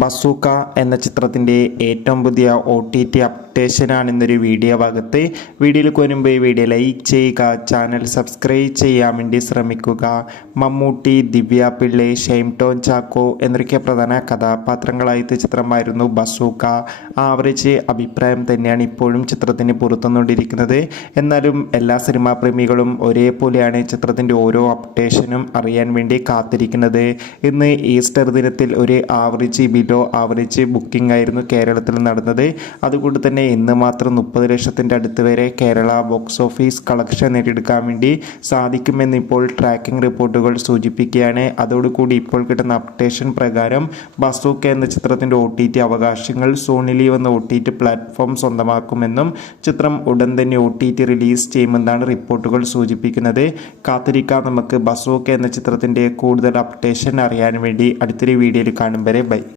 Bazooka എന്ന ചിത്രത്തിൻ്റെ ഏറ്റവും പുതിയ OTT അപ്ഡേഷനാണെന്നൊരു വീഡിയോ ഭാഗത്ത്. വീഡിയോയിലേക്ക് വരുമ്പോൾ ഈ വീഡിയോ ലൈക്ക് ചെയ്യുക, ചാനൽ സബ്സ്ക്രൈബ് ചെയ്യാൻ വേണ്ടി ശ്രമിക്കുക. മമ്മൂട്ടി, ദിവ്യ പിള്ളെ, ഷൈൻ ടോം ചാക്കോ എന്നൊക്കെ പ്രധാന കഥാപാത്രങ്ങളായിട്ട് ചിത്രമായിരുന്നു ബസൂക്ക. ആവറേജ് അഭിപ്രായം തന്നെയാണ് ഇപ്പോഴും ചിത്രത്തിന് പുറത്തുകൊണ്ടിരിക്കുന്നത്. എന്നാലും എല്ലാ സിനിമാ പ്രേമികളും ഒരേപോലെയാണ് ചിത്രത്തിൻ്റെ ഓരോ അപ്ഡേഷനും അറിയാൻ വേണ്ടി കാത്തിരിക്കുന്നത്. ഇന്ന് ഈസ്റ്റർ ദിനത്തിൽ ഒരു ആവറേജ് ബുക്കിംഗ് ആയിരുന്നു കേരളത്തിൽ നടന്നത്. അതുകൊണ്ട് തന്നെ ഇന്ന് മാത്രം 30 ലക്ഷത്തിൻ്റെ അടുത്ത് വരെ കേരള ബോക്സ് ഓഫീസ് കളക്ഷൻ നേടിയെടുക്കാൻ വേണ്ടി സാധിക്കുമെന്ന് ഇപ്പോൾ ട്രാക്കിംഗ് റിപ്പോർട്ടുകൾ സൂചിപ്പിക്കുകയാണ്. അതോടുകൂടി ഇപ്പോൾ കിട്ടുന്ന അപ്ഡേഷൻ പ്രകാരം ബസൂക്ക എന്ന ചിത്രത്തിൻ്റെ OTT അവകാശങ്ങൾ സോണി ലീവ് എന്ന OTT പ്ലാറ്റ്ഫോം സ്വന്തമാക്കുമെന്നും ചിത്രം ഉടൻ തന്നെ OTT റിലീസ് ചെയ്യുമെന്നാണ് റിപ്പോർട്ടുകൾ സൂചിപ്പിക്കുന്നത്. കാത്തിരിക്കാം നമുക്ക് ബസൂക്ക എന്ന ചിത്രത്തിൻ്റെ കൂടുതൽ അപ്ഡേഷൻ അറിയാൻ വേണ്ടി. അടുത്തൊരു വീഡിയോയിൽ കാണും വരെ ബൈ.